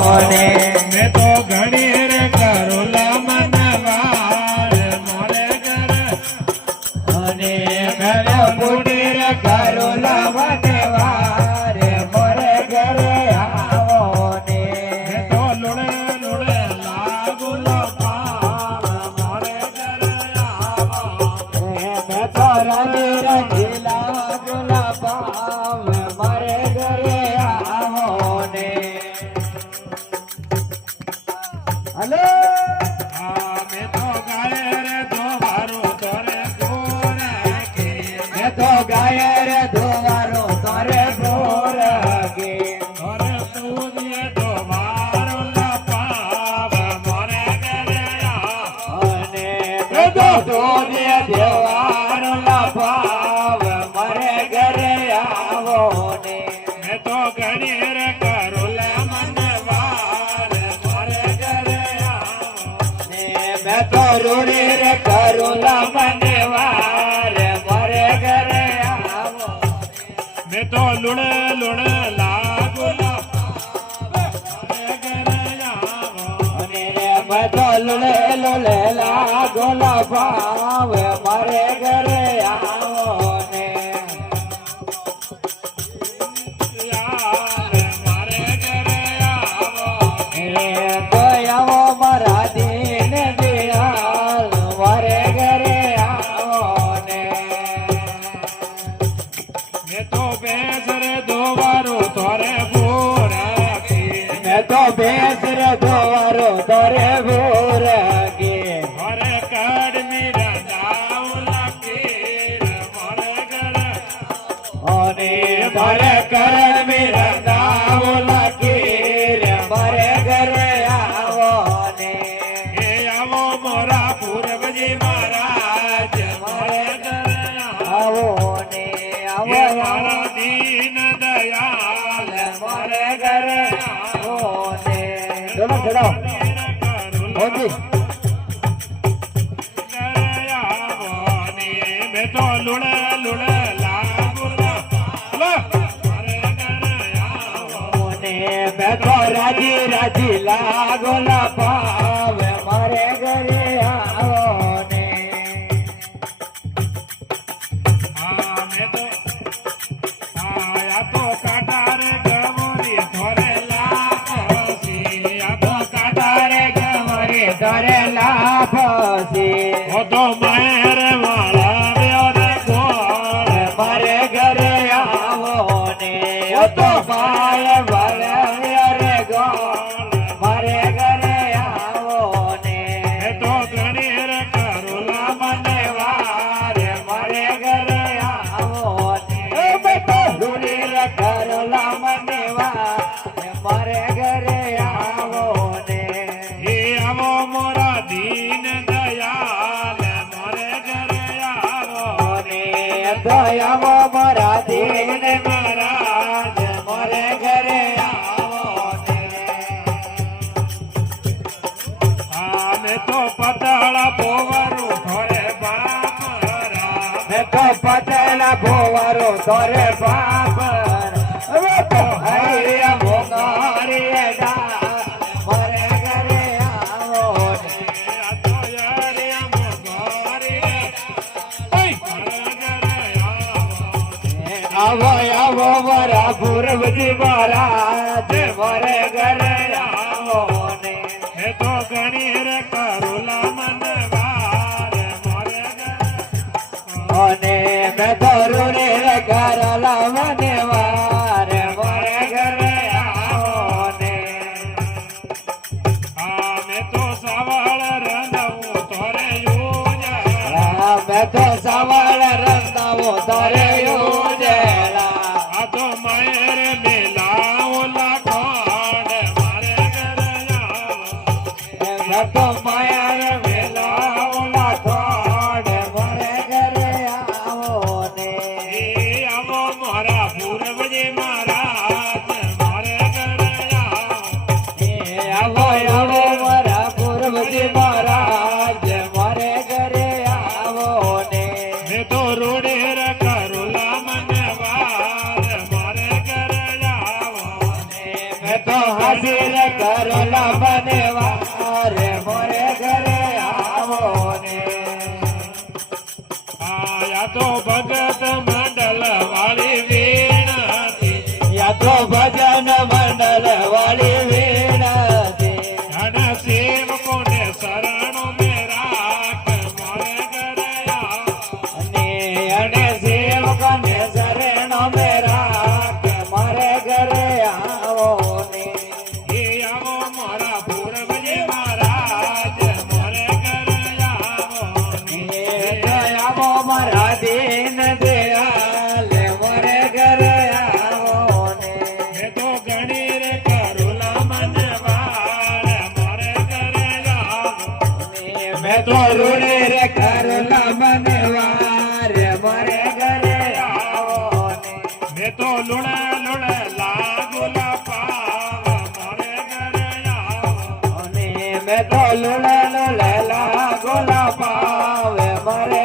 મેં તો ઘણી રે કરુલા મનવાર મોરે ઘરે અને ઘરે ફૂટી રે કરુલા મનવાર મોરે ઘરે આવો ને મેં તો લુડે લુડે લાગુ લપાવ મોરે ઘરે આવો મેં તો રાજી રાજી લાગુ લપાવ મારે ઘરે આવો ને હલો મેં તો ગાય રે ધોવારો તોરે ગોરાગે મેં તો ગાય રે ધોવારો તારે ભોરગે તોરે સૂર્ય ધોવારો લપાવ મોરે ઘરે આવો અને મેં તો ધોને દેવારો લપાવ મારે ઘરે આવો ને મેં તો ઘણી રે કરુલા મનવાર મોરે ઘરે આવો ને મેં તો રૂડી રે કરુલા મનવાર મારે ઘરે આવો મેં તો લુણે લુણે લાગુ લપાવ મોરે ઘરે આવો અને રે મેં તો લુલે લુલે લાગો લપાવ મારે ઘરે આવો ને યાર મારે ઘરે આવો આવો મારા દીન દયાલ મારે ઘરે આવો ને મેં તો બેસ રે ધોવારો તોરે ભોરાગી મેં તો બેસ રે ધોવારો તારે ભોરગે મોરે કાઢમી રાજાઓ લાગી મોરે ઘરે અને મારે કરણ મીરા દાવો લાગી રે મારે ઘરે આવો ને એ આવો મોરા પૂર્વજી મહારાજ મોરે ઘરે આવો આવો ને એ આવો મારા દીન દયાલ મારે ઘરે આવો ને ચલો ચલો મોદી મેં તો લુણે લુણે લાગુ હલો મારે ઘરે આવો ને મેં તો રાજી રાજી લાગો લપાવ મારે ઘરે આવો ને મેં તો આ તો કાંટા રે ગમરી ધોરે લાપસી આ તો કાંટા રે ગમરી તારે લાફસી ઓ તો માયર વાળા વ્યો રે ગોળ મારે ઘરે આવો ને ઓ તો પાય ભલે રે ગોળ મારે ઘરે આવો ને એ તો ઘણી રે કરુલા મને વાર મારે ઘરે આવો ને ઓ બેટો ધૂળી રે કરોલા મને વાર મારે ઘરે આવો ને એ આવો મોરા દીન દયાલ મોરે ઘરે આવો ને દયાવો મારા દીન મહારાજ મારે ઘરે આવો ને મેં તો પતળા પોવરું ઘરે બાપરા મેં તો પતલા ભોવારો તોરે બાબર હવે તો હૈયા ભોગારી ડા મારે ઘરે આવો ને આ તો યારિયા મોગોરી મારે ઘરે આવો આવો આવો મારા પૂર્વજી મહારાજ મારે ઘરે આવો ને એ તો ઘણી રે કરુલા મને વાર મોરે ઘરે અને મેં તો રૂડે કરેલા મને વાર મારે ઘરે આવો ને મેં તો સવાળ રંગવું તોરે યોજા મેં તો સવાળ રસ્તાઓ તારે યોજેલા આ તો માયર મેલાઓ લાખોડ મારે ઘરે આવો મેં તો માયા વેલાઓ લાખોડ મારે ઘરે આવો ને એ આવો મોરા પૂર્વજી મહારાજ મારે ઘરે આવો આવો આવો મારા પૂર્વજી મહારાજ મારે ઘરે આવો ને મેં તો રોડે રે કરુલા મને વાર મારે ઘરે આવો મેં તો હાજર કરોલા બનવા રે મોરે ઘરે આવો ને આયા તો ભગત મંડળ વાળી વીણાથી યા તો ભજન મંડળ વાળી વીણાથી ઘણા સેવકોને શરણો મેં રાખ મારે ઘરે આવો અને સેવકોને શરણો મેં રાખ મારે ઘરે આવો ને એ આવો મારા પૂર્વજી મહારાજ મારે ઘરે આવો આવો મારા દીન દયાલ મારે ઘરે આવો ને મેં તો ઘણી રે કરુલા મનવાર મારે ઘરે આવો મેં તો રૂડે રે કરોલા બનવા રે મારે ઘરે આવો ને મેં તો લુણે લુણે લાગુલા પાવ મારે ઘરે આવો મેં તો લુલે લુલે લાગોલા પાવે મારે